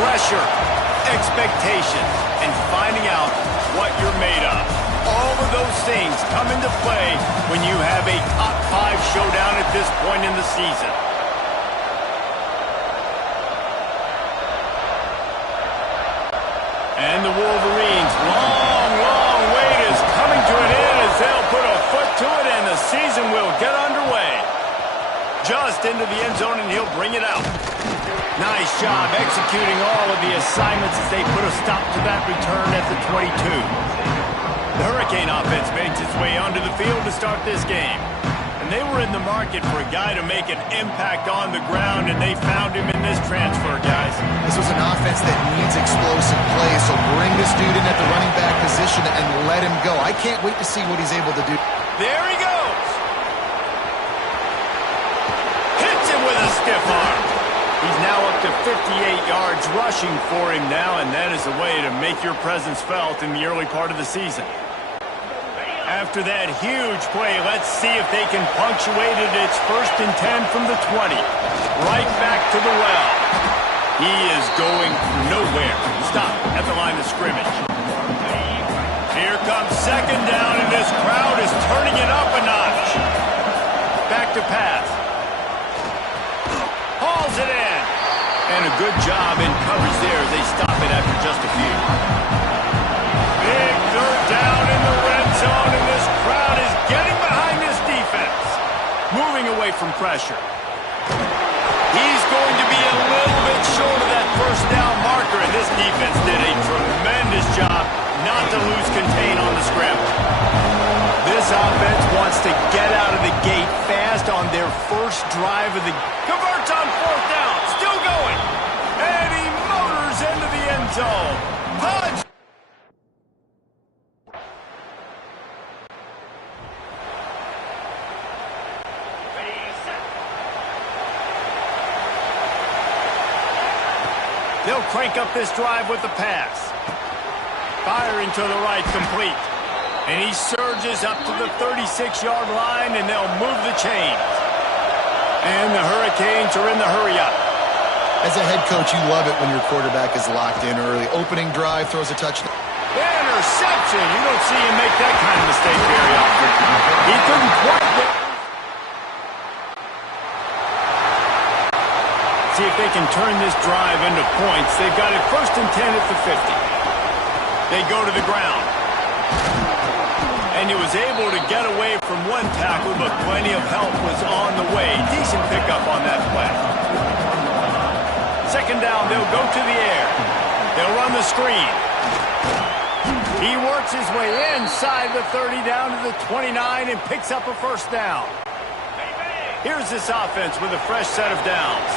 pressure, expectations, and finding out what you're made of. All of those things come into play when you have a top 5 showdown at this point in the season. And the Wolverines' long wait is coming to an end as they'll put a foot to it and the season will get underway. Just into the end zone and he'll bring it out. Nice job executing all of the assignments as they put a stop to that return at the 22. The Hurricane offense makes its way onto the field to start this game. And they were in the market for a guy to make an impact on the ground, and they found him in this transfer, guys. This was an offense that needs explosive plays, so bring this dude in at the running back position and let him go. I can't wait to see what he's able to do. There he goes. Hits him with a stiff arm. He's now up to 58 yards rushing for him now, and that is a way to make your presence felt in the early part of the season. After that huge play, let's see if they can punctuate it. It's 1st and 10 from the 20. Right back to the well. He is going nowhere. Stop at the line of scrimmage. Here comes 2nd down, and this crowd is turning it up a notch. Back to pass. Hauls it in. And a good job in coverage there as they stop it after just a few. Big 3rd down in the red zone, and this crowd is getting behind this defense. Moving away from pressure. He's going to be a little bit short of that 1st down marker, and this defense did a tremendous job not to lose contain on the scramble. This offense wants to get out of the gate fast on their first drive of the... Converts on 4th down, still going. And he motors into the end zone. Touch! They'll crank up this drive with the pass. Firing to the right, complete. And he surges up to the 36-yard line, and they'll move the chains. And the Hurricanes are in the hurry-up. As a head coach, you love it when your quarterback is locked in early. Opening drive, throws a touchdown. Interception! You don't see him make that kind of mistake very often. He couldn't quite get... See if they can turn this drive into points. They've got it 1st and 10 at the 50. They go to the ground. And he was able to get away from one tackle, but plenty of help was on the way. Decent pickup on that play. 2nd down, they'll go to the air. They'll run the screen. He works his way inside the 30 down to the 29 and picks up a 1st down. Here's this offense with a fresh set of downs.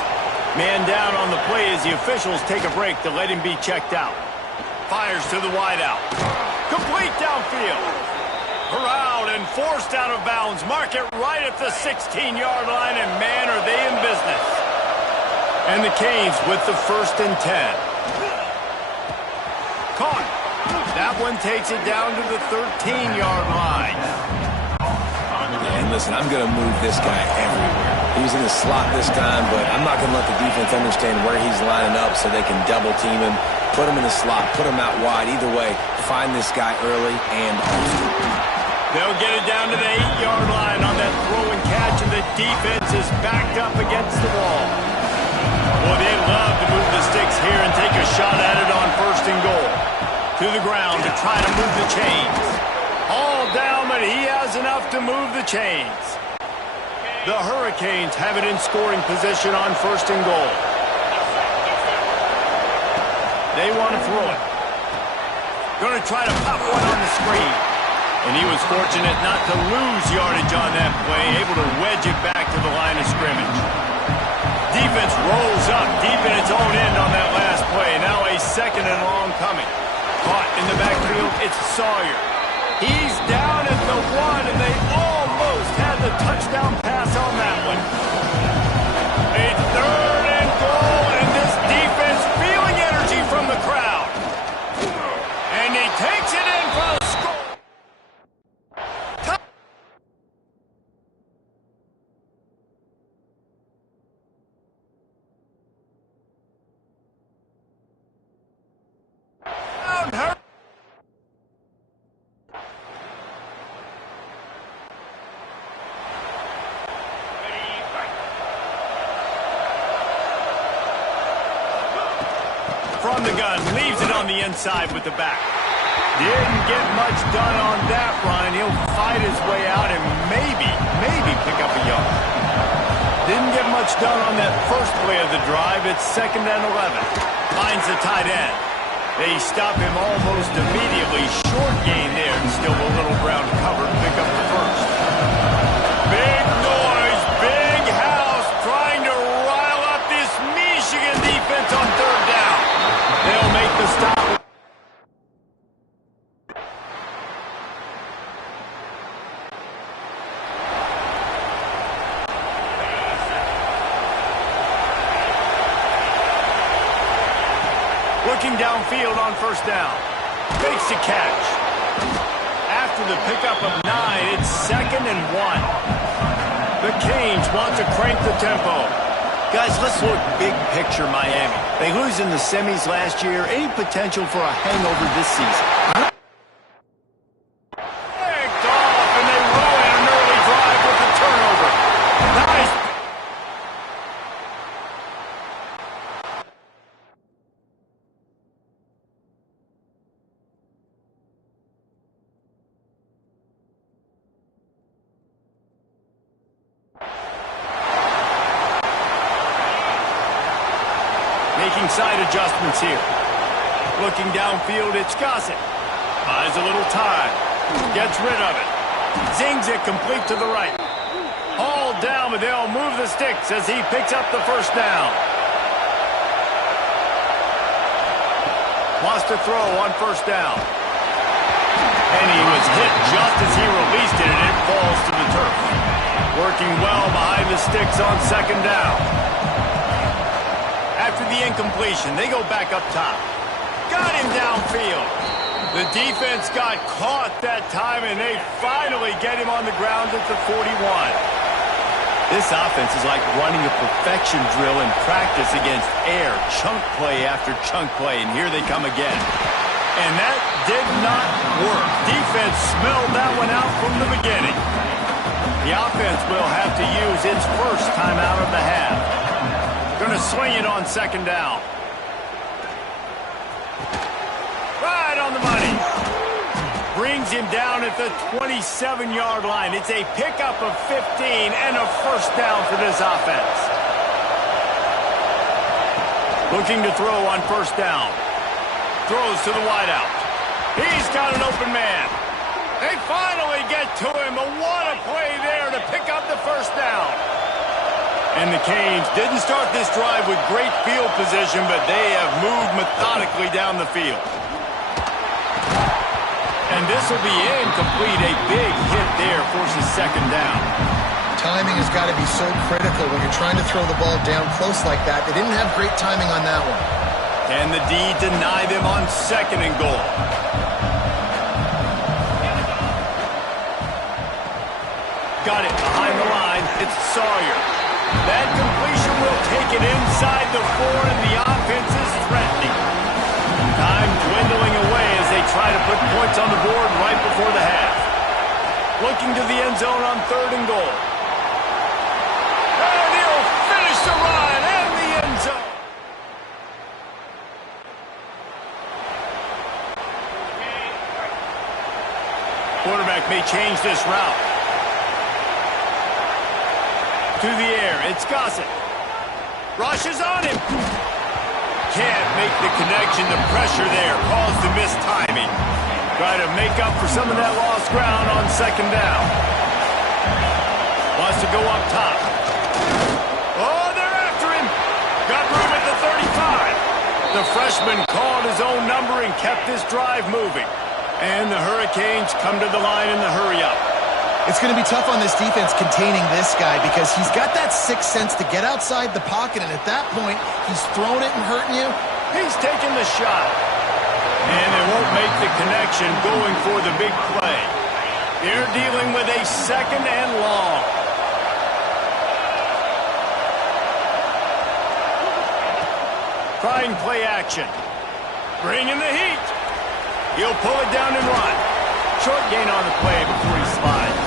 Man down on the play as the officials take a break to let him be checked out. Fires to the wideout. Complete downfield. Corralled and forced out of bounds. Mark it right at the 16-yard line, and man, are they in business. And the Canes with the 1st and 10. Caught. That one takes it down to the 13-yard line. And listen, I'm going to move this guy everywhere. He's in the slot this time, but I'm not going to let the defense understand where he's lining up so they can double team him, put him in the slot, put him out wide. Either way, find this guy early and often. They'll get it down to the 8-yard line on that throw and catch, and the defense is backed up against the wall. Well, they'd love to move the sticks here and take a shot at it on 1st and goal. To the ground to try to move the chains. All down, but he has enough to move the chains. The Hurricanes have it in scoring position on 1st and goal. They want to throw it. Going to try to pop one on the screen. And he was fortunate not to lose yardage on that play, able to wedge it back to the line of scrimmage. Defense rolls up deep in its own end on that last play. Now a 2nd and long coming. Caught in the backfield, it's Sawyer. He's down at the 1, and they almost had the touchdown pass on that one. A 3rd and goal, and this defense feeling energy from the crowd. And he takes it in for the score. the gun, leaves it on the inside with the back. Didn't get much done on that run. He'll fight his way out and maybe pick up a yard. Didn't get much done on that first play of the drive. It's 2nd and 11. Finds the tight end. They stop him almost immediately. Short gain there, and still a little ground cover to pick up the first. Big noise, big house, trying to rile up this Michigan defense on 3rd down. They'll make the stop. Looking downfield on 1st down. Fakes the catch. After the pickup of 9, it's 2nd and 1. The Canes want to crank the tempo. Guys, let's look big picture Miami. They lose in the semis last year. Any potential for a hangover this season? Picked off, and they ruin an early drive with a turnover. Nice. Making side adjustments here. Looking downfield, it's Gossett. Buys a little time. Gets rid of it. Zings it complete to the right. Hauled down, but they'll move the sticks as he picks up the 1st down. Wants to throw on 1st down. And he was hit just as he released it, and it falls to the turf. Working well behind the sticks on 2nd down. After the incompletion, they go back up top. Got him downfield. The defense got caught that time, and they finally get him on the ground at the 41. This offense is like running a perfection drill in practice against air. Chunk play after chunk play, and here they come again. And that did not work. Defense smelled that one out from the beginning. The offense will have to use its first timeout of the half. Going to swing it on 2nd down. Right on the money. Brings him down at the 27-yard line. It's a pickup of 15 and a 1st down for this offense. Looking to throw on 1st down. Throws to the wideout. He's got an open man. They finally get to him. But what a play there to pick up the 1st down. And the Canes didn't start this drive with great field position, but they have moved methodically down the field. And this will be incomplete. A big hit there forces 2nd down. Timing has got to be so critical when you're trying to throw the ball down close like that. They didn't have great timing on that one. Can the D deny them on 2nd and goal? Got it behind the line. It's Sawyer. That completion will take it inside the 4, and the offense is threatening. Time dwindling away as they try to put points on the board right before the half. Looking to the end zone on 3rd and goal. And he'll finish the run and the end zone. Quarterback may change this route. To the air, it's Gossett. Rushes on him. Can't make the connection. The pressure there caused the missed timing. Try to make up for some of that lost ground on 2nd down. Wants to go up top. Oh, they're after him. Got room at the 35. The freshman called his own number and kept this drive moving. And the Hurricanes come to the line in the hurry-up. It's going to be tough on this defense containing this guy because he's got that sixth sense to get outside the pocket, and at that point, he's throwing it and hurting you. He's taking the shot. And they won't make the connection going for the big play. They're dealing with a 2nd and long. Trying play action. Bringing the heat. He'll pull it down and run. Short gain on the play before he slides.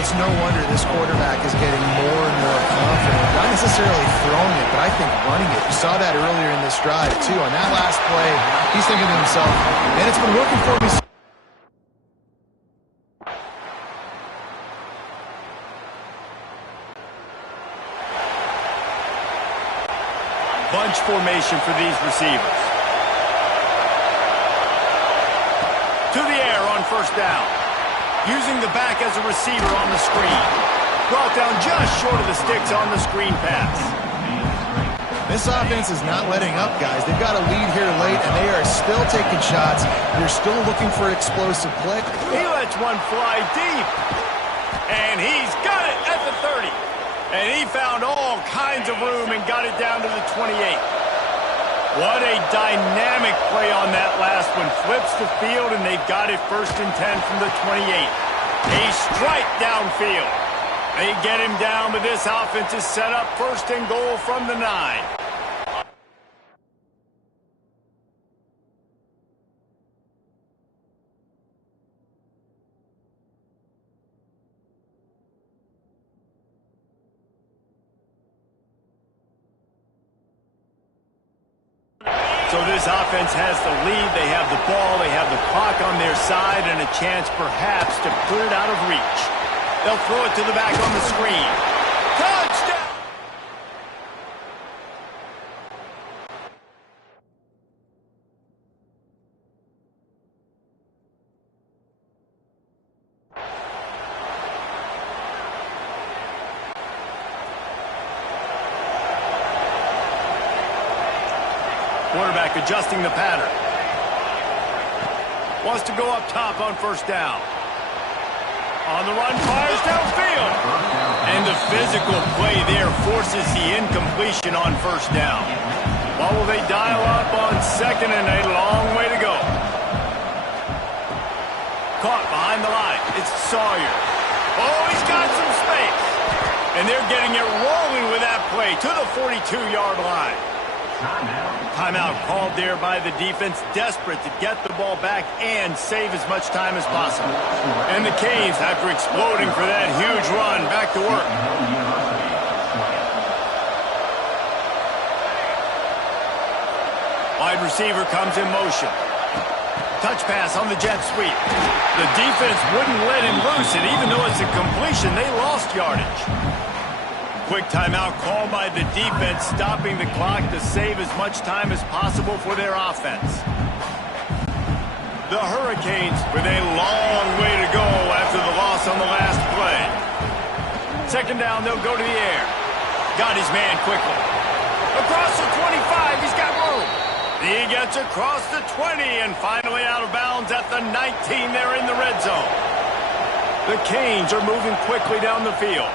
it's no wonder this quarterback is getting more and more confident. Not necessarily throwing it, but I think running it. You saw that earlier in this drive, too. On that last play, he's thinking to himself, man, it's been working for me. Bunch formation for these receivers. To the air on first down. Using the back as a receiver on the screen. Brought down just short of the sticks on the screen pass. This offense is not letting up, guys. They've got a lead here late, and they are still taking shots. They're still looking for explosive play. He lets one fly deep. And he's got it at the 30. And he found all kinds of room and got it down to the 28. What a dynamic play on that last one. Flips the field, and they've got it 1st and 10 from the 28. A strike downfield. They get him down, but this offense is set up 1st and goal from the 9. So this offense has the lead. They have the ball. They have the clock on their side and a chance perhaps to put it out of reach. They'll throw it to the back on the screen. Touchdown! Quarterback adjusting the pattern. Wants to go up top on first down. On the run, fires downfield. And the physical play there forces the incompletion on first down. What will they dial up on 2nd and a long way to go? Caught behind the line. It's Sawyer. Oh, he's got some space. And they're getting it rolling with that play to the 42-yard line. Timeout called there by the defense, desperate to get the ball back and save as much time as possible. And the Canes, after exploding for that huge run, back to work. Wide receiver comes in motion. Touch pass on the jet sweep. The defense wouldn't let him loose, and even though it's a completion, they lost yardage. Quick timeout called by the defense, stopping the clock to save as much time as possible for their offense. The Hurricanes with a long way to go after the loss on the last play. 2nd down, they'll go to the air. Got his man quickly. Across the 25, he's got room. He gets across the 20 and finally out of bounds at the 19. They're in the red zone. The Canes are moving quickly down the field.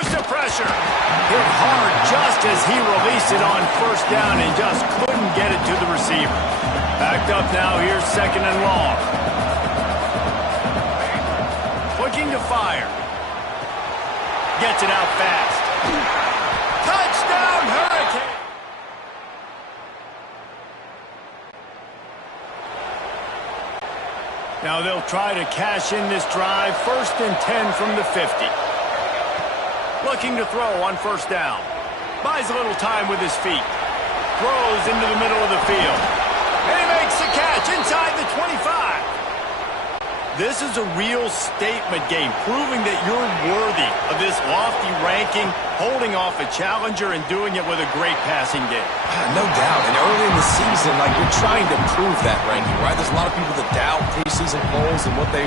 The pressure. Hit hard just as he released it on first down and just couldn't get it to the receiver. Backed up now, here's 2nd and long. Looking to fire. Gets it out fast. Touchdown, Hurricane! Now they'll try to cash in this drive. 1st and 10 from the 50. Looking to throw on first down. Buys a little time with his feet. Throws into the middle of the field. And he makes the catch inside the 25. This is a real statement game, proving that you're worthy of this lofty ranking, holding off a challenger and doing it with a great passing game. No doubt. And early in the season, like, you're trying to prove that ranking, right? There's a lot of people that doubt preseason polls and what they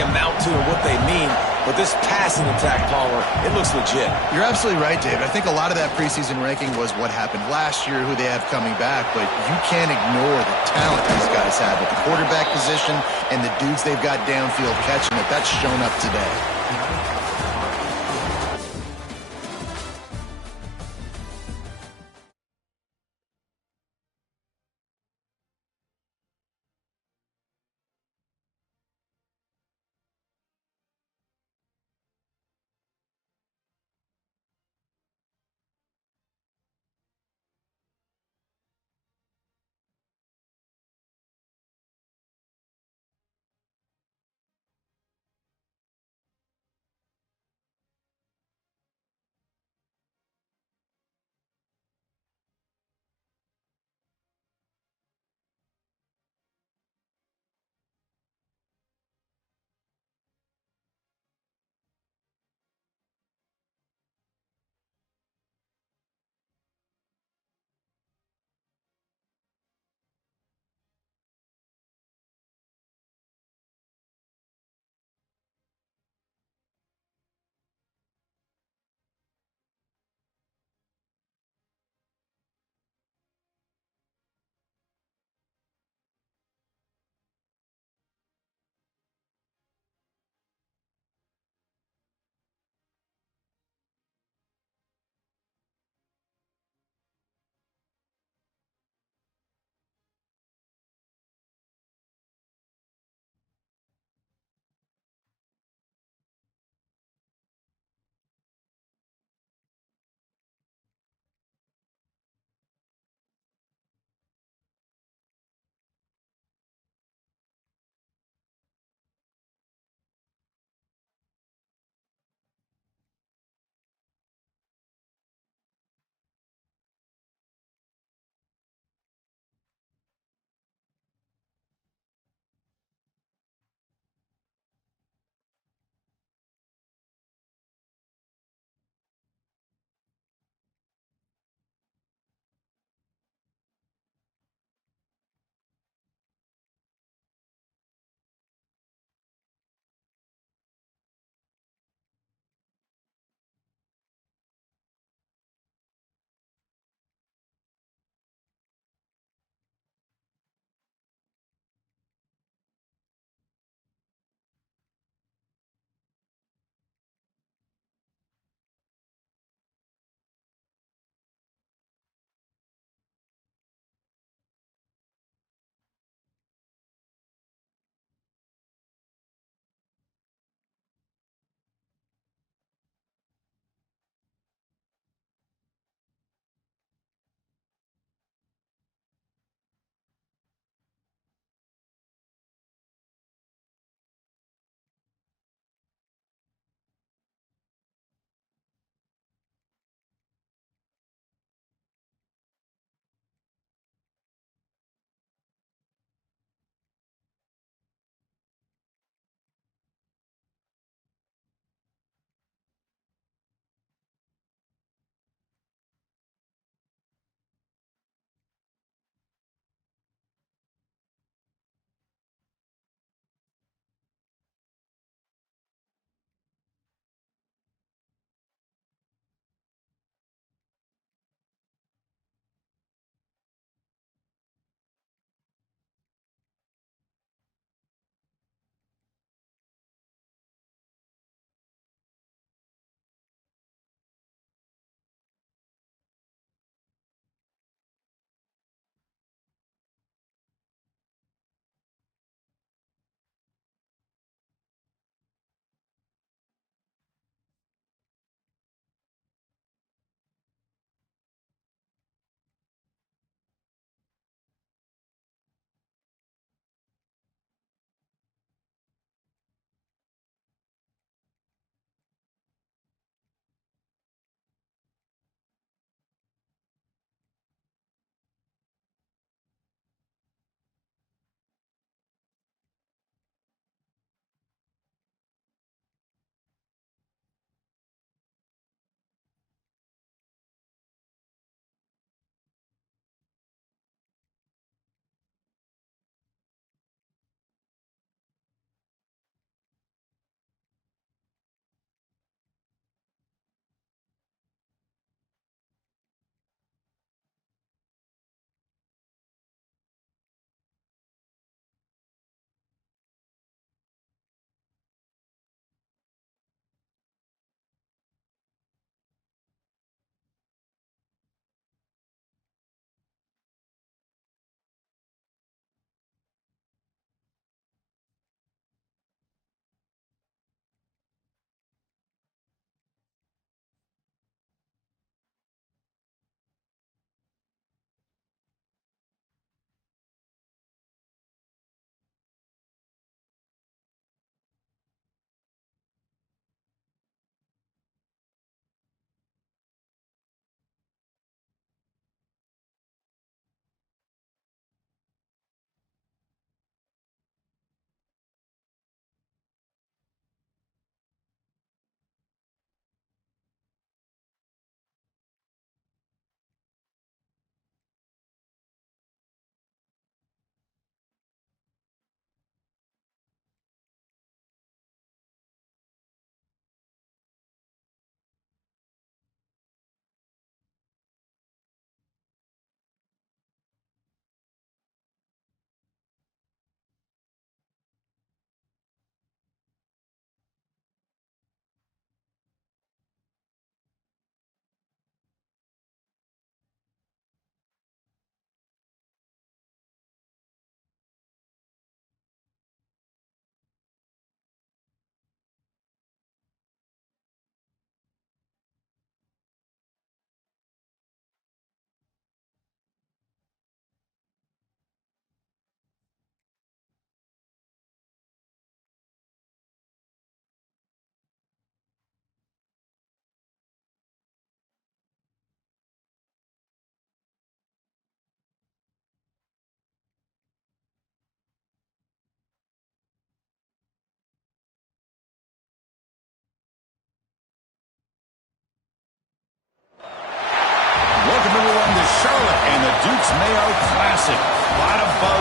amount to and what they mean. But this passing attack, Palmer, it looks legit. You're absolutely right, David. I think a lot of that preseason ranking was what happened last year, who they have coming back, but you can't ignore the talent these guys have at the quarterback position and the dudes they've got downfield catching it. That's shown up today.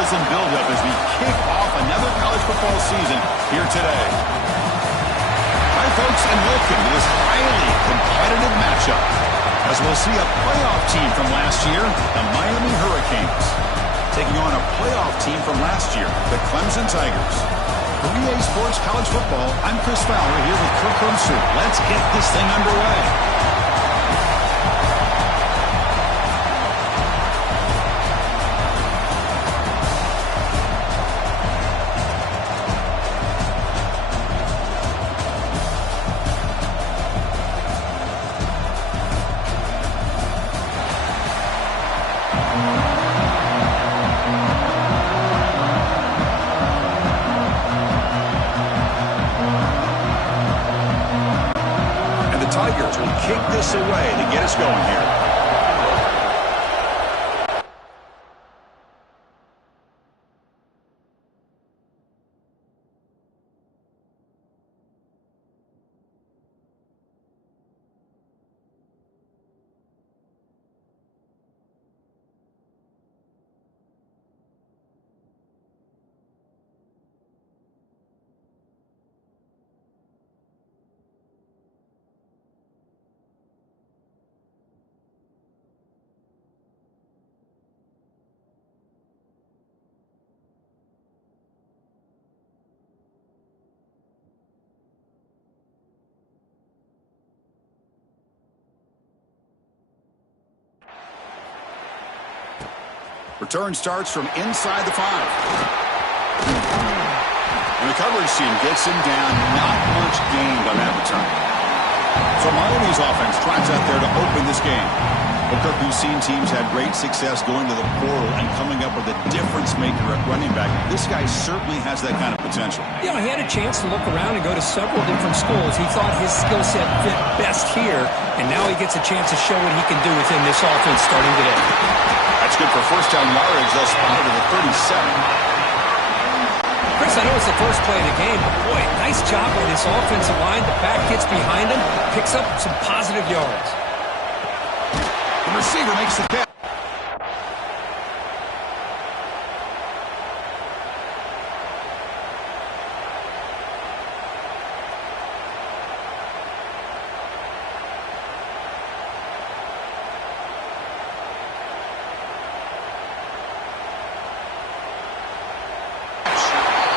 buzz and buildup as we kick off another college football season here today. Hi, folks, and welcome to this highly competitive matchup, as we'll see a playoff team from last year, the Miami Hurricanes, taking on a playoff team from last year, the Clemson Tigers. For EA Sports College Football, I'm Chris Fowler here with Kirk Herbstreit. Let's get this thing underway. Tigers will kick this away to get us going here. Return starts from inside the 5. And the coverage team gets him down. Not much gained on that return. So Miami's offense tries out there to open this game. Well, Kirk, we've seen teams have great success going to the portal and coming up with a difference maker at running back. This guy certainly has that kind of potential. Yeah, he had a chance to look around and go to several different schools. He thought his skill set fit best here, and now he gets a chance to show what he can do within this offense starting today. That's good for first down yardage. They'll spot it at the 37. Chris, I know it's the first play of the game, but boy, nice job by this offensive line. The back gets behind him, picks up some positive yards. The receiver makes the catch.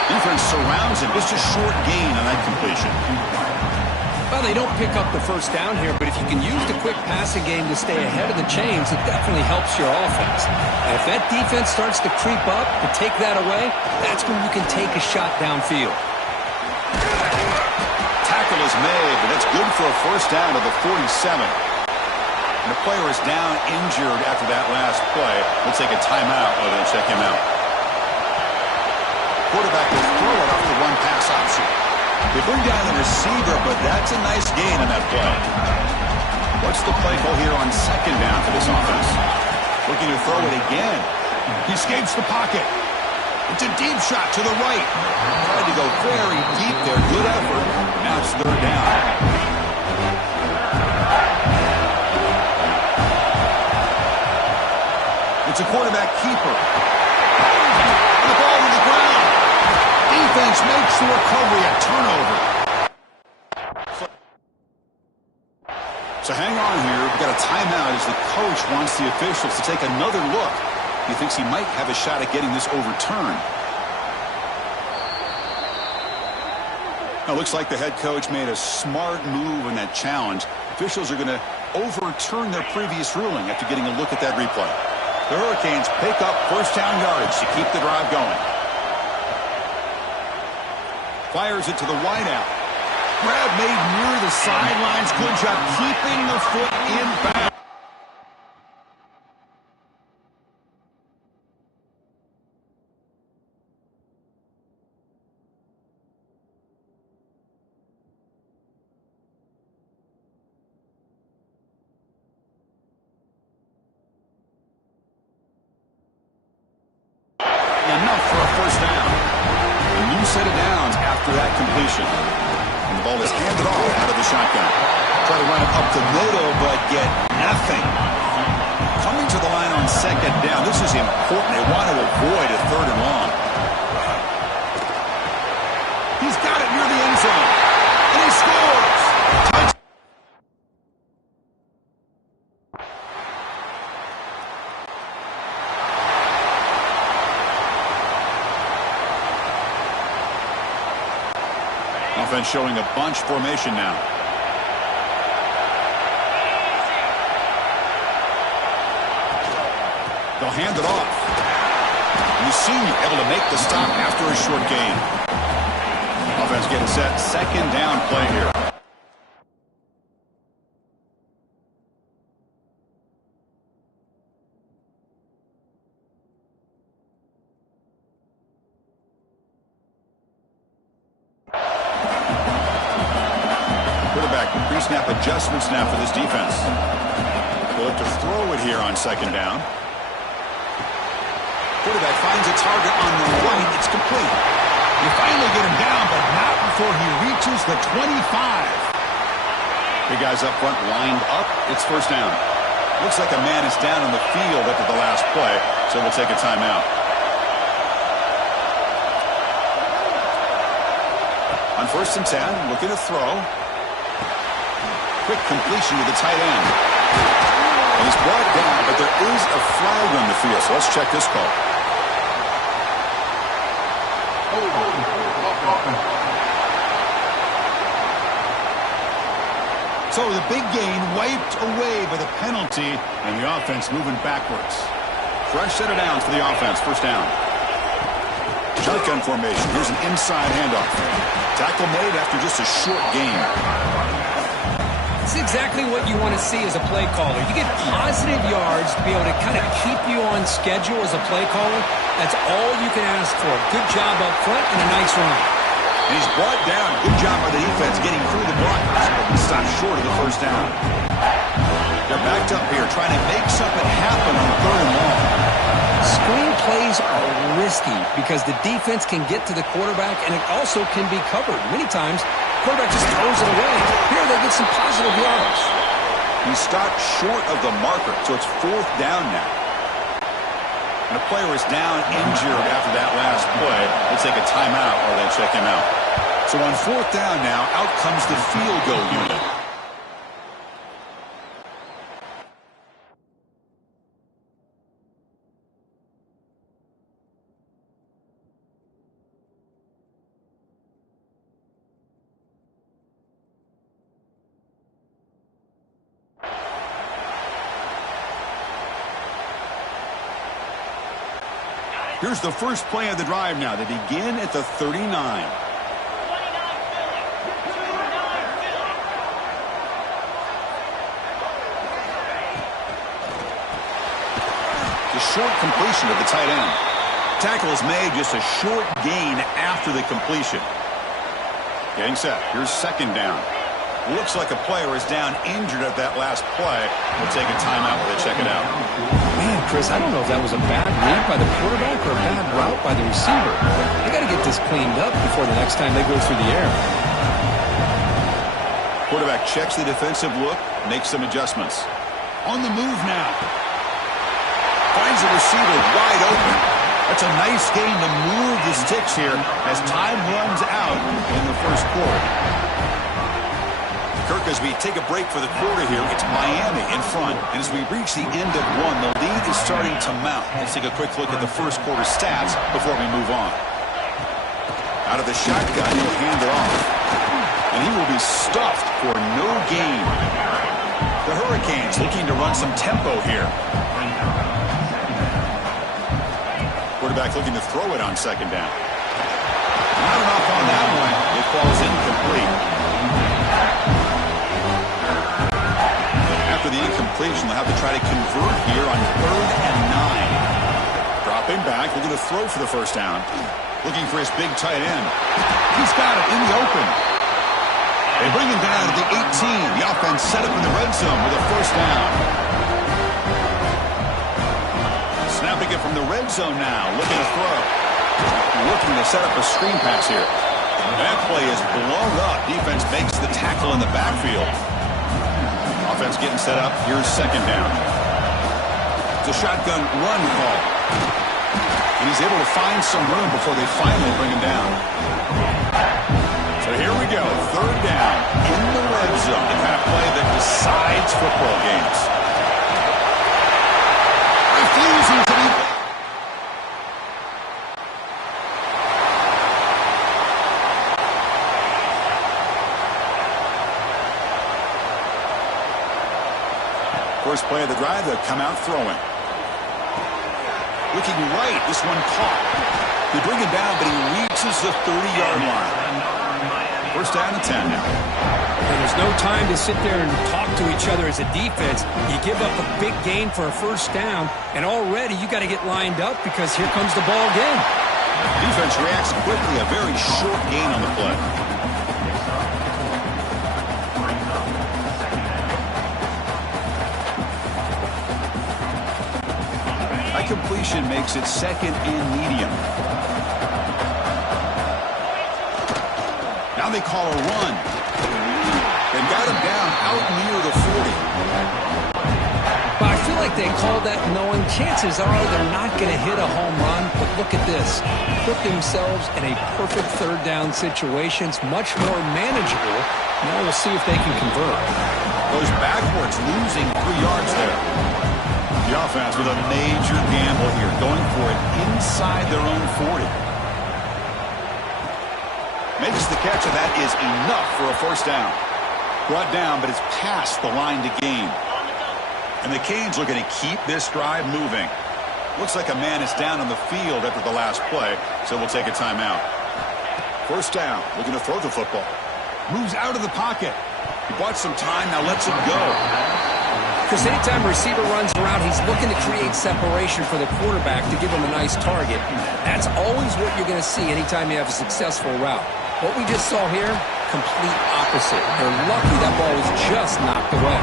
Defense surrounds him. Just a short gain on that completion. Well, they don't pick up the first down here, but if you can use the quick passing game to stay ahead of the chains, it definitely helps your offense. And if that defense starts to creep up to take that away, that's when you can take a shot downfield. Tackle is made, but that's good for a first down to the 47. And the player is down injured after that last play. Let's take a timeout while they check him out. Quarterback will throw it off the one pass option. They bring down the receiver, but that's a nice gain on that play. What's the play call here on second down for this offense? Looking to throw it again. He escapes the pocket. It's a deep shot to the right. Tried to go very deep there. Good effort. Now it's third down. It's a quarterback keeper. The ball to the ground. Defense makes the recovery a turnover. So hang on here. We've got a timeout as the coach wants the officials to take another look. He thinks he might have a shot at getting this overturned. Now, it looks like the head coach made a smart move in that challenge. Officials are going to overturn their previous ruling after getting a look at that replay. The Hurricanes pick up first down yardage to keep the drive going. Fires it to the wideout. Grab made near the sidelines. Good job keeping the foot in bounds. Enough for a first down. A new set of downs after that completion. And the ball is handed off out of the shotgun. Try to run it up the middle, but get nothing. Coming to the line on second down. This is important. They want to avoid a third and long. He's got it near the end zone. And he scores. Touchdown. Offense showing a bunch formation now. They'll hand it off. And the senior able to make the stop after a short gain. Offense getting set. Second down play here. Quarterback pre-snap adjustments now for this defense. They'll have to throw it here on second down. Quarterback finds a target on the right. It's complete. You finally get him down, but not before he reaches the 25. The guys up front lined up. It's first down. Looks like a man is down on the field after the last play, so we'll take a timeout. On 1st and 10, looking to throw. Quick completion to the tight end. And he's brought down, but there is a flag on the field, so let's check this call. So the big gain wiped away by the penalty, and the offense moving backwards. Fresh set of downs for the offense. First down. Shotgun formation. Here's an inside handoff. Tackle made after just a short gain. It's exactly what you want to see as a play caller. You get positive yards to be able to kind of keep you on schedule as a play caller. That's all you can ask for. Good job up front and a nice run. And he's brought down. Good job by the defense getting through the blockers, but he stopped short of the first down. They're backed up here trying to make something happen on third and long. Screen plays are risky because the defense can get to the quarterback, and it also can be covered. Many times, quarterback just throws it away. Here they get some positive yards. He stopped short of the marker, so it's fourth down now. And a player is down injured after that last play. They take a timeout while they check him out. So on fourth down now, out comes the field goal unit. Here's the first play of the drive now. They begin at the 39. The short completion to the tight end. Tackle is made, just a short gain after the completion. Getting set. Here's second down. Looks like a player is down injured at that last play. We'll take a timeout while they check it out. Man, Chris, I don't know if that was a bad read by the quarterback or a bad route by the receiver. They got to get this cleaned up before the next time they go through the air. Quarterback checks the defensive look, makes some adjustments. On the move now. Finds the receiver wide open. That's a nice gain to move the sticks here as time runs out in the first quarter. Kirk, as we take a break for the quarter here, it's Miami in front. And as we reach the end of one, the lead is starting to mount. Let's take a quick look at the first quarter stats before we move on. Out of the shotgun, he'll hand it off. And he will be stuffed for no gain. The Hurricanes looking to run some tempo here. Quarterback looking to throw it on second down. Not enough on that one. It falls incomplete. After the incompletion, they'll have to try to convert here on 3rd and 9. Dropping back, looking to throw for the first down. Looking for his big tight end. He's got it in the open. They bring him down at the 18. The offense set up in the red zone with a first down. Snapping it from the red zone now, looking to throw. Looking to set up a screen pass here. That play is blown up. Defense makes the tackle in the backfield. Offense getting set up. Here's second down. It's a shotgun run call. And he's able to find some room before they finally bring him down. So here we go. Third down in the red zone. The kind of play that decides football games. Refusing to be... First play of the drive, they'll come out throwing. Looking right, this one caught. They bring him down, but he reaches the 30-yard line. First down and 10 now. And there's no time to sit there and talk to each other as a defense. You give up a big gain for a first down, and already you got to get lined up because here comes the ball again. Defense reacts quickly, a very short gain on the play. High completion makes it second and medium. Now they call a run. They got him down out near the 40. But I feel like they called that knowing chances are they're not going to hit a home run. But look at this. Put themselves in a perfect third down situation. It's much more manageable. Now we'll see if they can convert. Goes backwards, losing 3 yards there. The offense with a major gamble here, going for it inside their own 40. Makes the catch, and that is enough for a first down. Brought down, but it's past the line to gain. And the Canes looking to keep this drive moving. Looks like a man is down on the field after the last play, so we'll take a timeout. First down, looking to throw the football. Moves out of the pocket. He bought some time, now lets it go. Because anytime a receiver runs around, he's looking to create separation for the quarterback to give him a nice target. That's always what you're going to see anytime you have a successful route. What we just saw here, complete opposite. They're lucky that ball was just knocked away.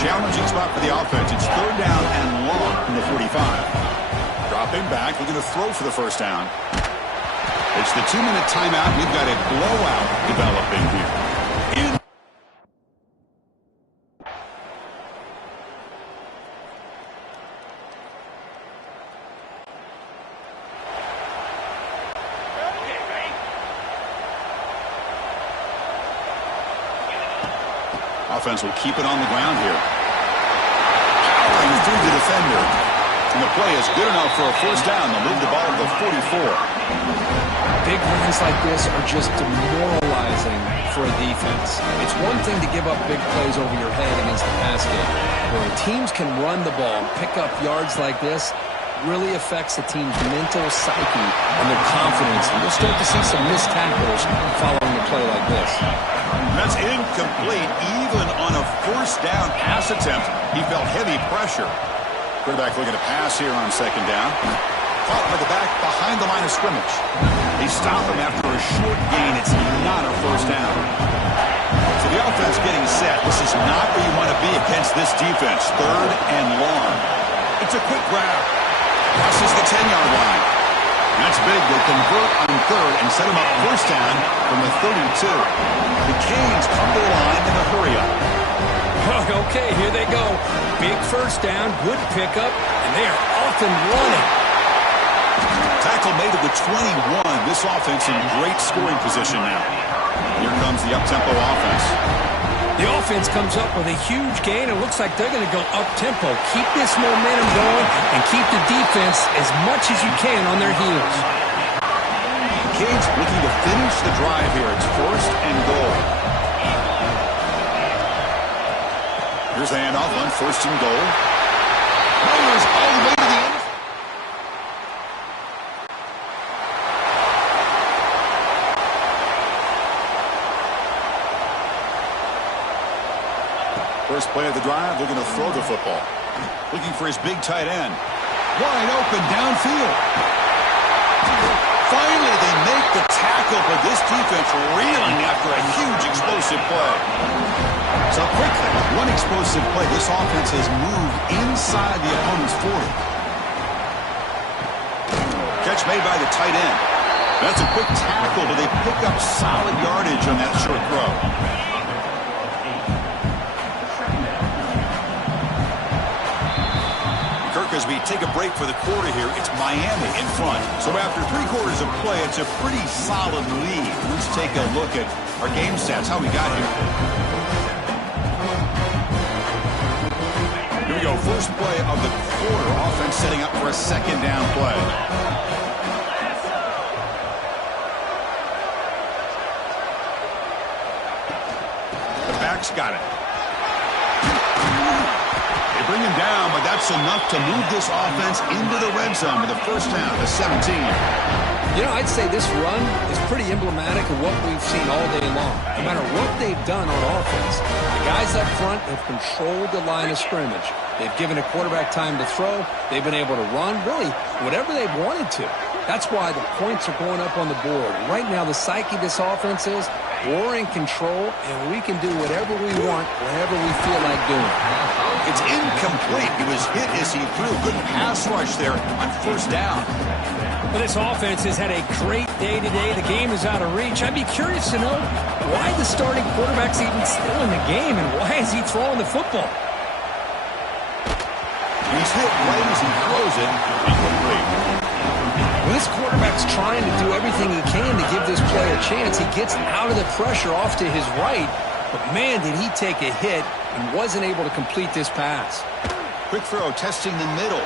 Challenging spot for the offense. It's third down and long from the 45. Dropping back, looking to throw for the first down. It's the 2-minute timeout. We've got a blowout developing here. Offense will keep it on the ground here. Powering through the defender. And the play is good enough for a first down. They'll move the ball to the 44. Big runs like this are just demoralizing for a defense. It's one thing to give up big plays over your head against the pass game. When teams can run the ball and pick up yards like this, really affects the team's mental psyche and their confidence. And you'll start to see some missed tackles following a play like this. That's incomplete. Even on a first down pass attempt, he felt heavy pressure. Quarterback looking to pass here on second down. Caught by the back behind the line of scrimmage. They stop him after a short gain. It's not a first down. So the offense getting set. This is not where you want to be against this defense. Third and long. It's a quick grab. Crosses the 10-yard line. That's big. They convert on third and set him up first down from the 32. The Canes come to the line in a hurry-up. Okay, here they go. Big first down, good pickup, and they are off and running. Tackle made at the 21. This offense in great scoring position now. Here comes the up-tempo offense. The offense comes up with a huge gain. It looks like they're going to go up-tempo. Keep this momentum going and keep the defense as much as you can on their heels. Canes looking to finish the drive here. It's first and goal. Here's the handoff on first and goal. Mowers all the way to the end. First play of the drive, looking to throw the football. Looking for his big tight end. Wide open downfield. Finally, they make the tackle, but this defense reeling after a huge explosive play. So quickly, one explosive play, this offense has moved inside the opponent's 40. Catch made by the tight end. That's a quick tackle, but they pick up solid yardage on that short throw. As we take a break for the quarter here, it's Miami in front. So after 3 quarters of play, it's a pretty solid lead. Let's take a look at our game stats, how we got here. Here we go, first play of the quarter. Offense setting up for a second down play. The back's got it. They bring him down, but that's enough to move this offense into the red zone with a first down to 17. You know, I'd say this run is pretty emblematic of what we've seen all day long. No matter what they've done on offense, the guys up front have controlled the line of scrimmage. They've given a quarterback time to throw. They've been able to run, really, whatever they've wanted to. That's why the points are going up on the board. Right now, the psyche of this offense is we're in control, and we can do whatever we want, whenever we feel like doing. It's incomplete. He was hit as he threw. Good pass rush there on first down. Well, this offense has had a great day today. The game is out of reach. I'd be curious to know why the starting quarterback's even still in the game, and why is he throwing the football? He's hit right as he throws it. Incomplete. When this quarterback's trying to do everything he can to give this play a chance, he gets out of the pressure off to his right. But, man, did he take a hit and wasn't able to complete this pass. Quick throw, testing the middle.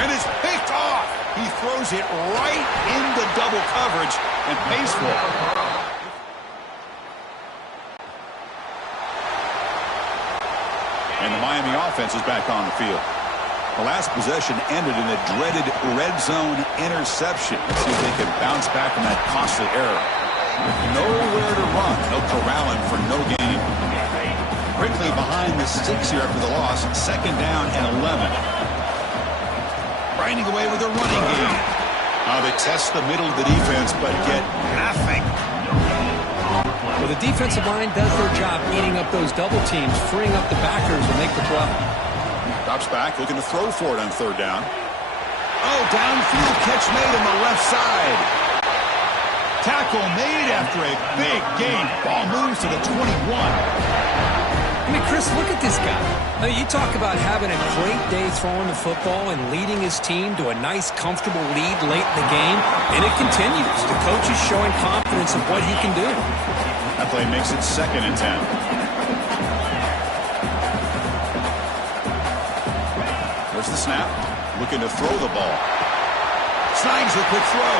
And it's picked off. He throws it right into double coverage and pays for it. And the Miami offense is back on the field. The last possession ended in a dreaded red zone interception. Let's see if they can bounce back from that costly error. Nowhere to run. They'll corral him for no gain. Quickly behind the sticks here after the loss. Second down and 11. Grinding away with a running game. They test the middle of the defense, but get nothing. Well, the defensive line does their job eating up those double teams, freeing up the backers to make the play. Drops back, looking to throw for it on third down. Oh, downfield catch made on the left side. Tackle made after a big gain. Ball moves to the 21. I mean, Chris, look at this guy. I mean, you talk about having a great day throwing the football and leading his team to a nice, comfortable lead late in the game, and it continues. The coach is showing confidence in what he can do. That play makes it 2nd and 10. There's the snap. Looking to throw the ball. Snags a quick throw.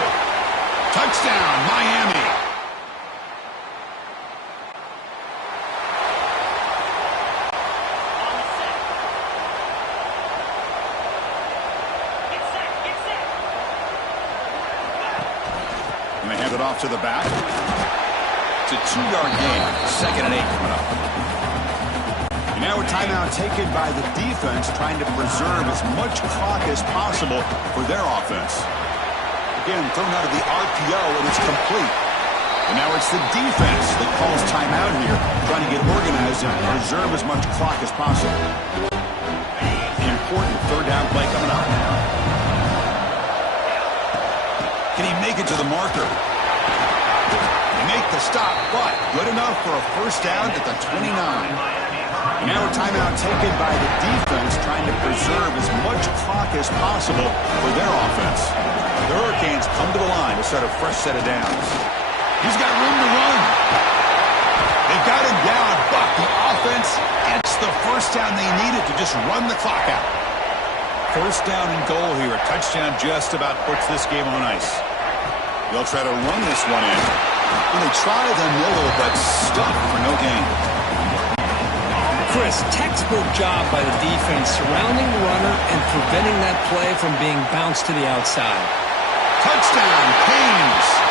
Touchdown, Miami. And they hand it off to the back. It's a 2-yard gain. 2nd and 8 coming up. And now a timeout taken by the defense, trying to preserve as much clock as possible for their offense. Again, thrown out of the RPO, and it's complete. And now it's the defense that calls timeout here, trying to get organized and preserve as much clock as possible. The important third down play coming up. Can he make it to the marker? They make the stop, but good enough for a first down at the 29. And now a timeout taken by the defense, trying to preserve as much clock as possible for their offense. The Hurricanes come to the line to start a fresh set of downs. He's got room to run. They've got him down, but the offense gets the first down they needed to just run the clock out. First down and goal here. A touchdown just about puts this game on ice. They'll try to run this one in. And they try the middle, but stuck for no gain. Chris, textbook job by the defense surrounding the runner and preventing that play from being bounced to the outside. Touchdown, Canes.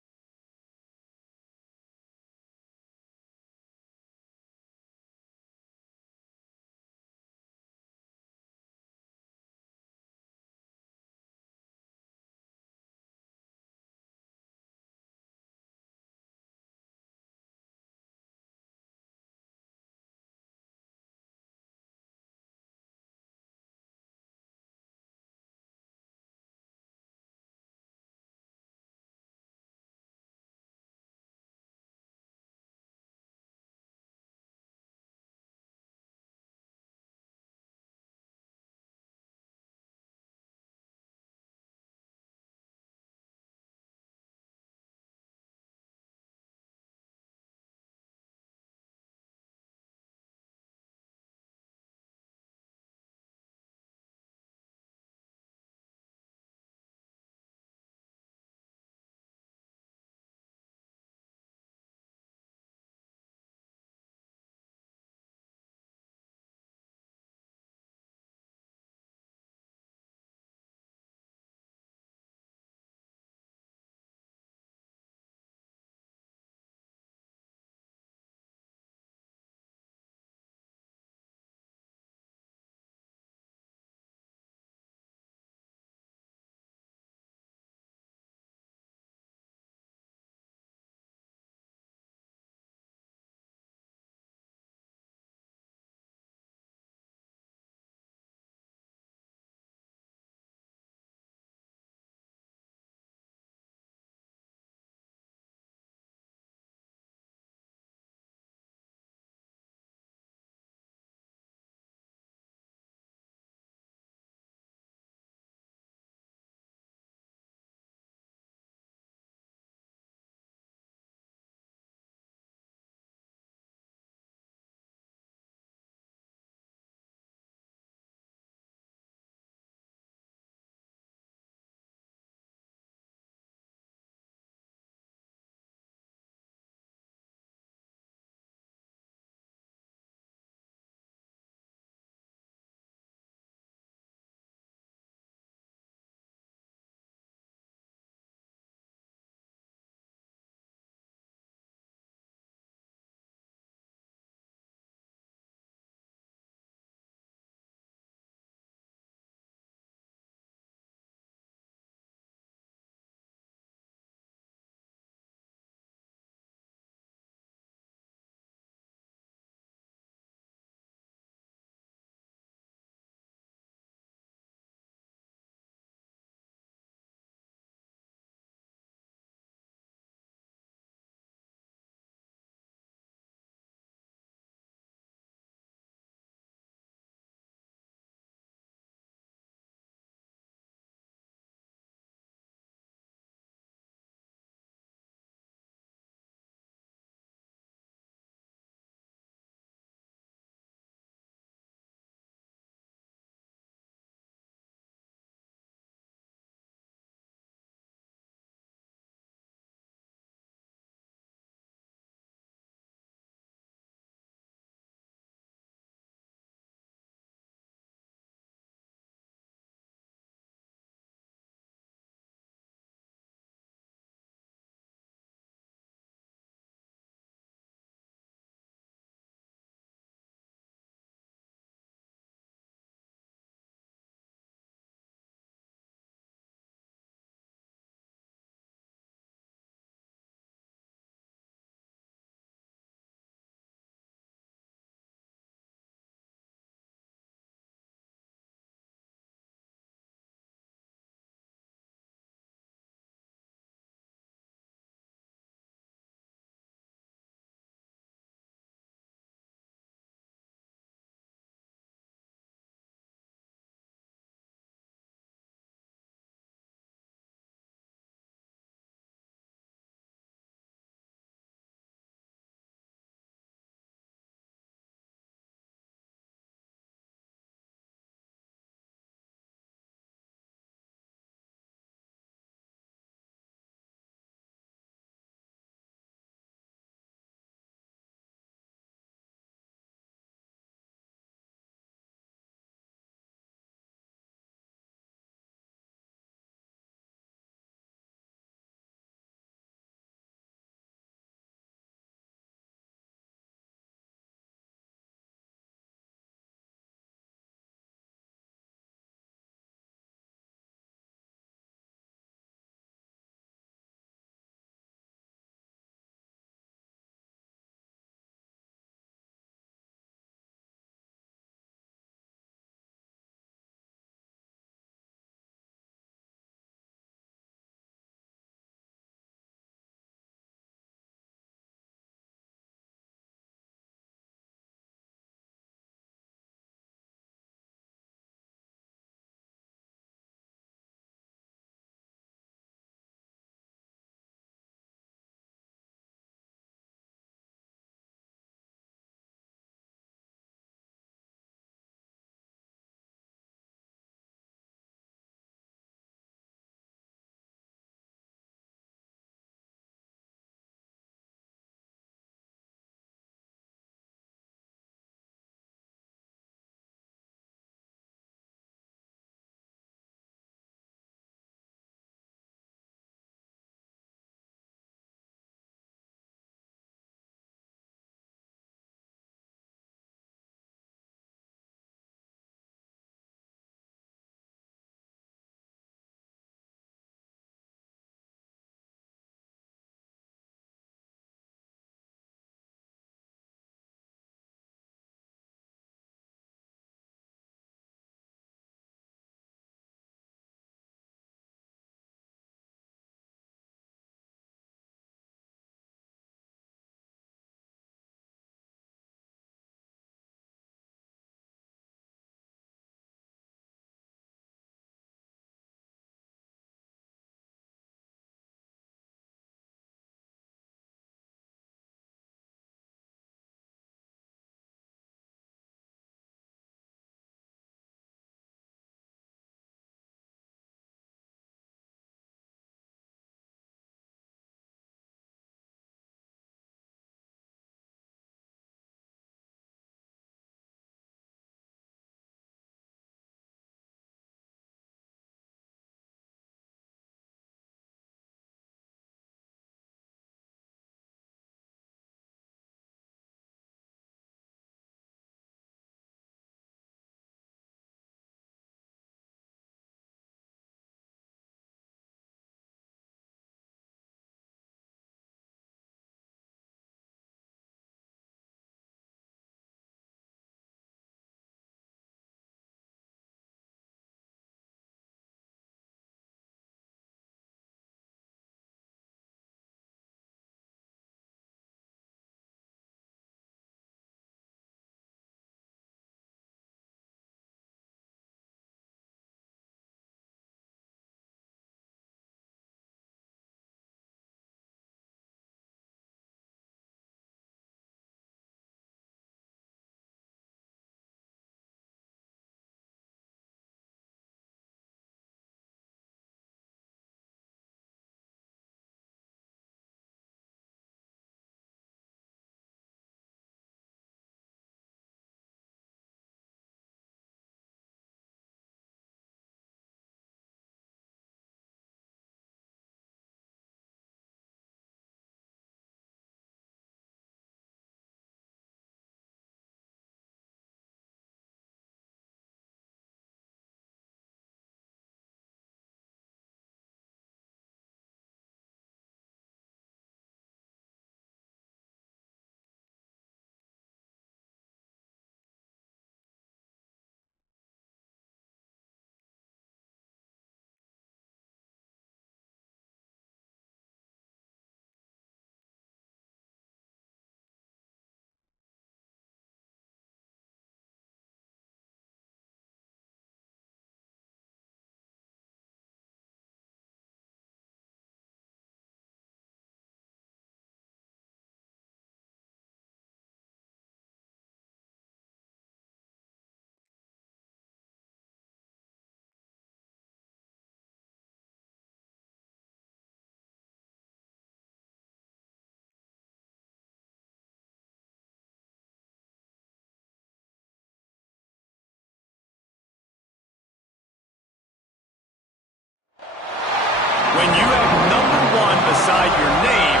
When you have number 1 beside your name,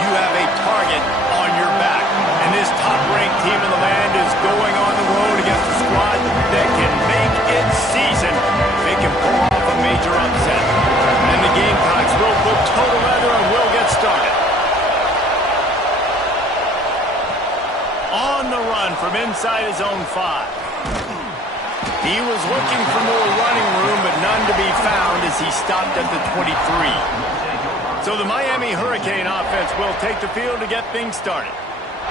you have a target on your back. And this top-ranked team in the land is going on the road against a squad that can make its season if they can pull off a major upset. And the Gamecocks will put total leather and will get started. On the run from inside his own 5. He was looking for more running room, but none to be found as he stopped at the 23. So the Miami Hurricane offense will take the field to get things started.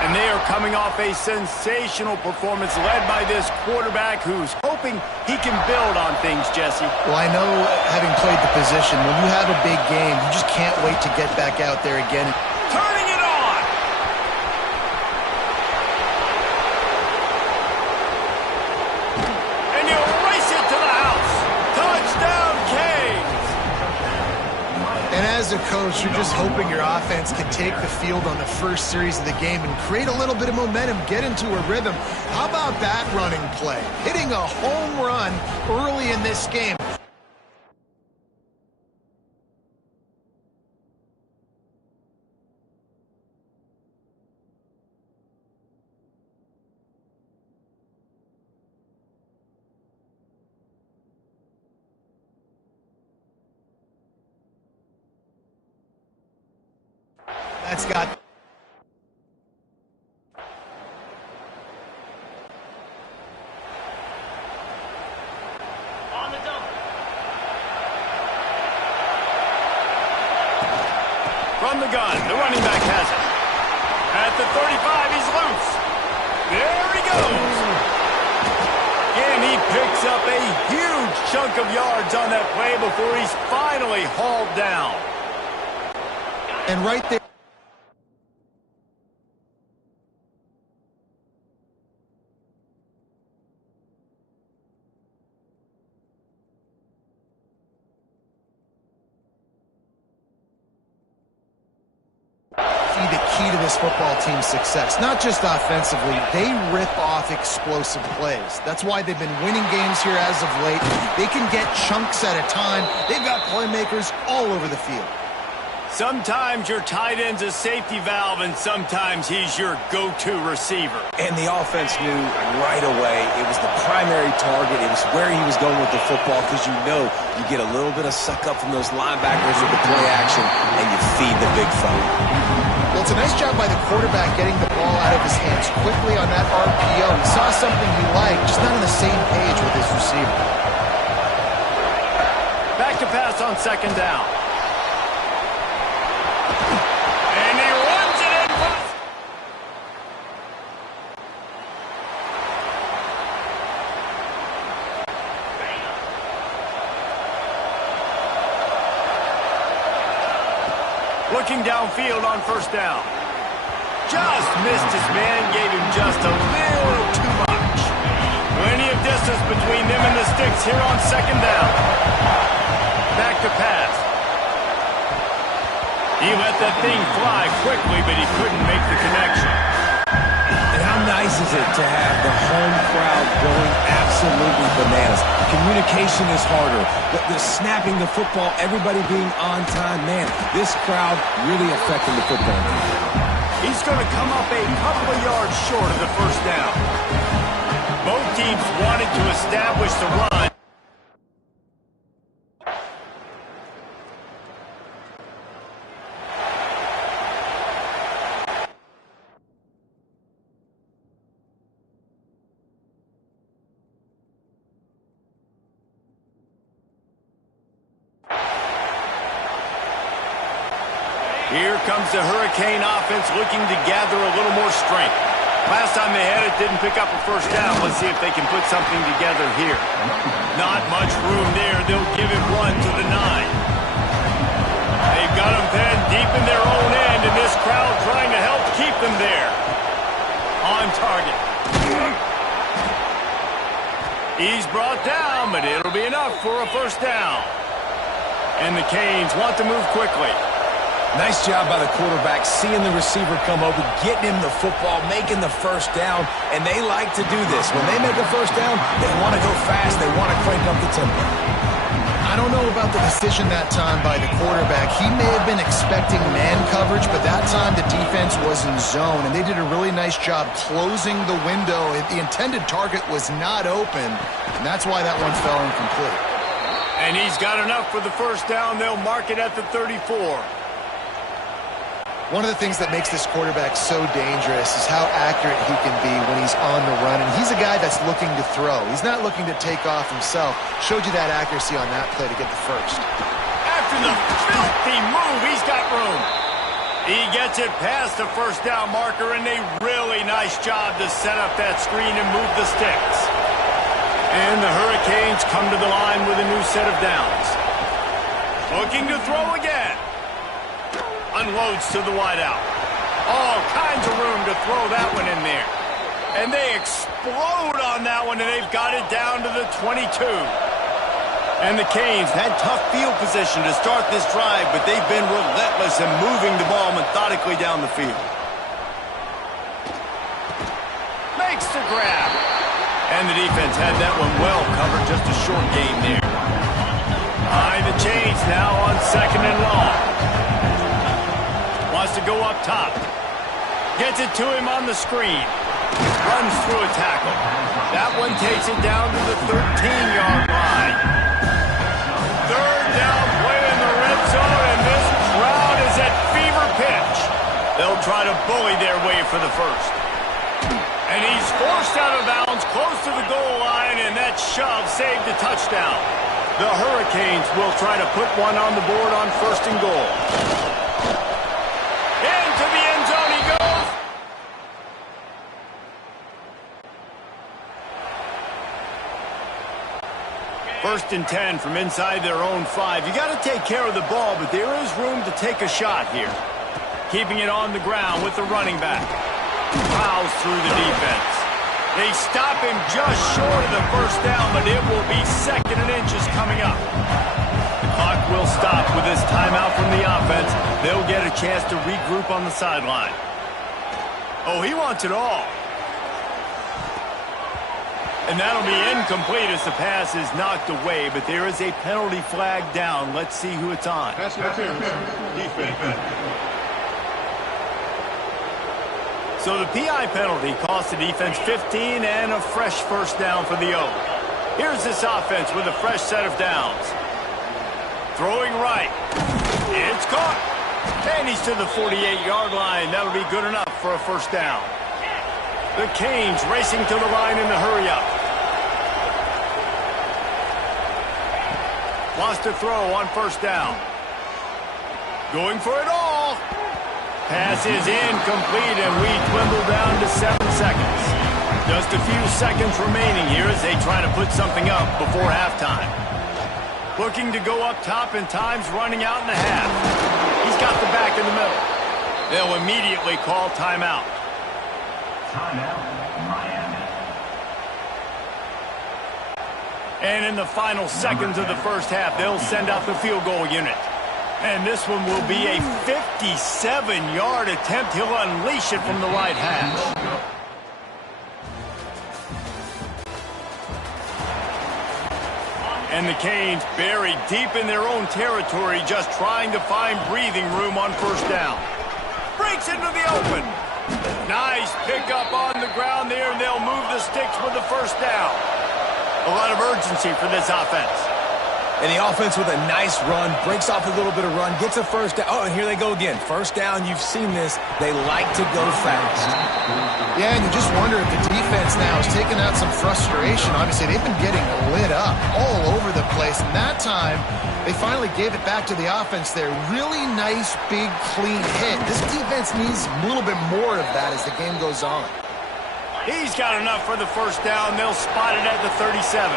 And they are coming off a sensational performance led by this quarterback who's hoping he can build on things, Jesse. Well, I know, having played the position, when you have a big game, you just can't wait to get back out there again. Turning it on! And he'll race it to the house. Touchdown, Canes! And as a coach, you're just hoping your offense can take the field on the first series of the game and create a little bit of momentum, get into a rhythm. How about that running play? Hitting a home run early in this game. That's got... On the double. From the gun, the running back has it. At the 35, he's loose. There he goes. And he picks up a huge chunk of yards on that play before he's finally hauled down. And right there... the key to this football team's success. Not just offensively, they rip off explosive plays. That's why they've been winning games here as of late. They can get chunks at a time. They've got playmakers all over the field. Sometimes your tight end's a safety valve, and sometimes he's your go-to receiver. And the offense knew right away it was the primary target. It was where he was going with the football, because you know you get a little bit of suck-up from those linebackers with the play action, and you feed the big fella. Well, it's a nice job by the quarterback getting the ball out of his hands quickly on that RPO. He saw something he liked, just not on the same page with his receiver. Back to pass on second down. And he runs it in. Looking downfield on first down. Just missed his man, gave him just a little too much. Plenty of distance between them and the sticks here on second down. Back to pass. He let that thing fly quickly, but he couldn't make the connection. And how nice is it to have the home crowd going absolutely bananas? Communication is harder. The snapping the football, everybody being on time. Man, this crowd really affecting the football game. He's going to come up a couple of yards short of the first down. Both teams wanted to establish the run. Here comes the Hurricane offense looking to gather a little more strength. Last time they had it, didn't pick up a first down. Let's see if they can put something together here. Not much room there. They'll give him one to the 9. They've got him pinned deep in their own end, and this crowd trying to help keep them there. On target. He's brought down, but it'll be enough for a first down. And the Canes want to move quickly. Nice job by the quarterback, seeing the receiver come open, getting him the football, making the first down, and they like to do this. When they make a first down, they want to go fast, they want to crank up the tempo. I don't know about the decision that time by the quarterback. He may have been expecting man coverage, but that time the defense was in zone, and they did a really nice job closing the window. The intended target was not open, and that's why that one fell incomplete. And he's got enough for the first down. They'll mark it at the 34. One of the things that makes this quarterback so dangerous is how accurate he can be when he's on the run. And he's a guy that's looking to throw. He's not looking to take off himself. Showed you that accuracy on that play to get the first. After the filthy move, he's got room. He gets it past the first down marker, and a really nice job to set up that screen and move the sticks. And the Hurricanes come to the line with a new set of downs. Looking to throw again. Unloads to the wideout. All kinds of room to throw that one in there. And they explode on that one, and they've got it down to the 22. And the Canes had tough field position to start this drive, but they've been relentless in moving the ball methodically down the field. Makes the grab. And the defense had that one well covered, just a short gain there. Behind the chains now on 2nd and long. Wants to go up top. Gets it to him on the screen. Runs through a tackle. That one takes it down to the 13-yard line. Third down play in the red zone, and this crowd is at fever pitch. They'll try to bully their way for the first. And he's forced out of bounds close to the goal line, and that shove saved a touchdown. The Hurricanes will try to put one on the board on 1st and goal. Into the end zone he goes. First and 10 from inside their own 5. You got to take care of the ball, but there is room to take a shot here. Keeping it on the ground with the running back. Prowls through the defense. They stop him just short of the first down, but it will be 2nd and inches coming up. The clock will stop with this timeout from the offense. They'll get a chance to regroup on the sideline. Oh, he wants it all. And that'll be incomplete as the pass is knocked away, but there is a penalty flag down. Let's see who it's on. Pass interference. Defense. So the PI penalty cost the defense 15 and a fresh first down for the O. Here's this offense with a fresh set of downs. Throwing right. It's caught. And he's to the 48-yard line. That'll be good enough for a first down. The Canes racing to the line in the hurry-up. Wants to throw on first down. Going for it all. Pass is incomplete, and we dwindle down to 7 seconds. Just a few seconds remaining here as they try to put something up before halftime. Looking to go up top, and time's running out in the half. He's got the back in the middle. They'll immediately call timeout. Timeout, Miami. And in the final seconds of the first half, they'll send out the field goal unit. And this one will be a 57-yard attempt. He'll unleash it from the right hash. And the Canes buried deep in their own territory, just trying to find breathing room on first down. Breaks into the open. Nice pickup on the ground there, and they'll move the sticks with the first down. A lot of urgency for this offense. And the offense with a nice run, breaks off a little bit of run, gets a first down. Oh, and here they go again. First down, you've seen this. They like to go fast. Yeah, and you just wonder if the defense now is taking out some frustration. Obviously, they've been getting lit up all over the place. And that time, they finally gave it back to the offense there. Really nice, big, clean hit. This defense needs a little bit more of that as the game goes on. He's got enough for the first down. They'll spot it at the 37.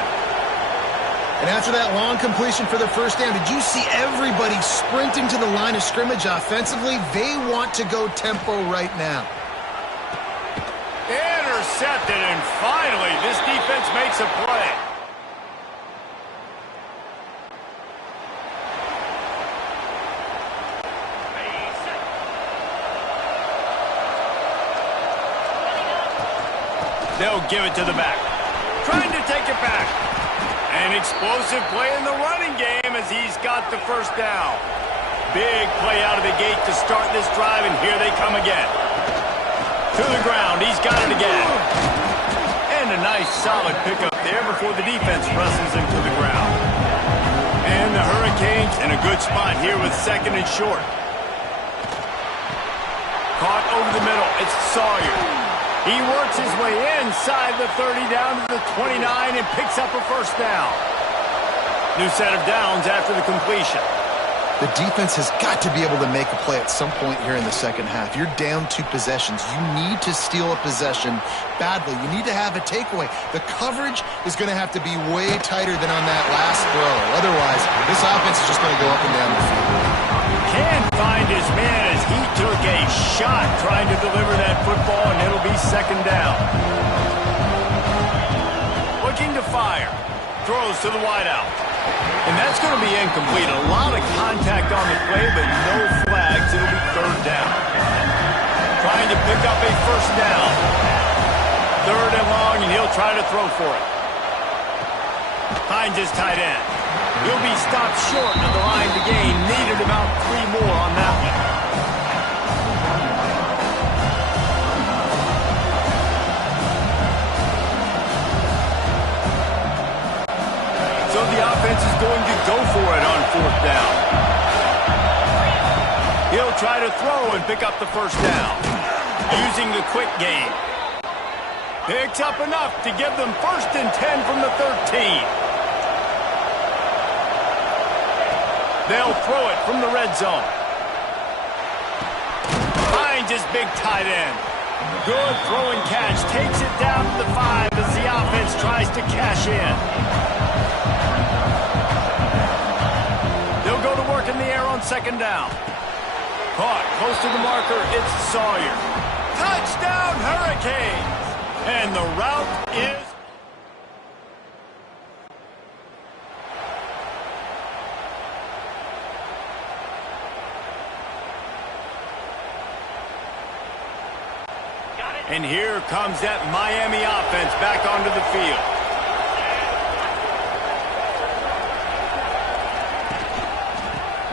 And after that long completion for the first down, did you see everybody sprinting to the line of scrimmage offensively? They want to go tempo right now. Intercepted, and finally, this defense makes a play. They'll give it to the back. Trying to take it back. An explosive play in the running game as he's got the first down. Big play out of the gate to start this drive, and here they come again. To the ground, he's got it again. And a nice solid pickup there before the defense wrestles him to the ground. And the Hurricanes in a good spot here with second and short. Caught over the middle, it's Sawyer. He works his way inside the 30 down to the 29 and picks up a first down. New set of downs after the completion. The defense has got to be able to make a play at some point here in the second half. You're down 2 possessions. You need to steal a possession badly. You need to have a takeaway. The coverage is going to have to be way tighter than on that last throw. Otherwise, this offense is just going to go up and down the field. Can't find his man as he took a shot trying to deliver that football, and it'll be second down. Looking to fire. Throws to the wideout. And that's going to be incomplete. A lot of contact on the play, but no flags. It'll be third down. Trying to pick up a first down. Third and long, and he'll try to throw for it. Finds his tight end. He'll be stopped short of the line to gain. Needed about 3 more on that one. So the offense is going to go for it on fourth down. He'll try to throw and pick up the first down. Using the quick game. Picks up enough to give them first and 10 from the 13. They'll throw it from the red zone. Finds his big tight end. Good throw and catch. Takes it down to the 5 as the offense tries to cash in. They'll go to work in the air on second down. Caught close to the marker. It's Sawyer. Touchdown, Hurricanes! And the route is... And here comes that Miami offense back onto the field.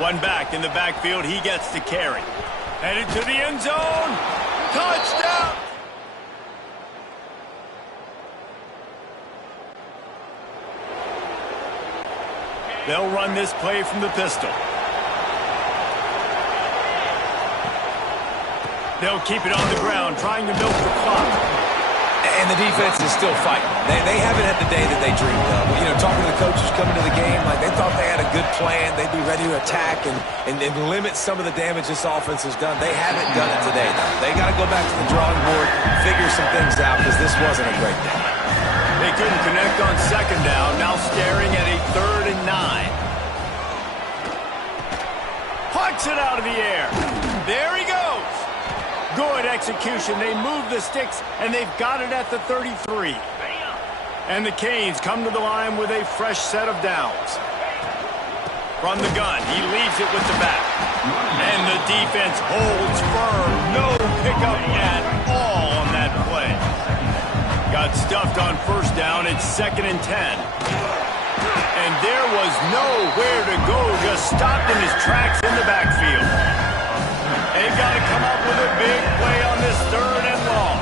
One back in the backfield. He gets to carry. Headed to the end zone. Touchdown! They'll run this play from the pistol. They'll keep it on the ground, trying to milk the clock. And the defense is still fighting. They haven't had the day that they dreamed of. You know, talking to the coaches coming to the game, like they thought they had a good plan. They'd be ready to attack and limit some of the damage this offense has done. They haven't done it today, though. They got to go back to the drawing board, figure some things out, because this wasn't a great day. They couldn't connect on second down, now staring at a 3rd and 9. Pucks it out of the air. There he goes. Good execution. They move the sticks, and they've got it at the 33. And the Canes come to the line with a fresh set of downs. From the gun, he leaves it with the back. And the defense holds firm. No pickup at all on that play. Got stuffed on first down. It's 2nd and 10. And there was nowhere to go. Just stopped in his tracks in the backfield. They've got to come up with a big play on this 3rd and long.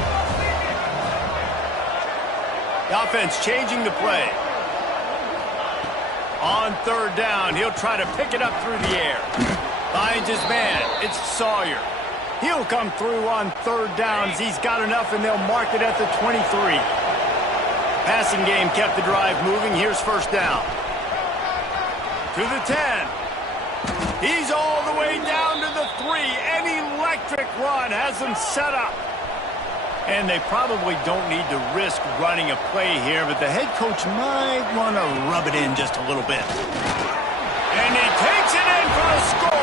The offense changing the play. On 3rd down, he'll try to pick it up through the air. Finds his man. It's Sawyer. He'll come through on 3rd downs. He's got enough, and they'll mark it at the 23. Passing game kept the drive moving. Here's first down. To the 10. He's all the way down to the 3. An electric run has them set up. And they probably don't need to risk running a play here, but the head coach might want to rub it in just a little bit. And he takes it in for a score.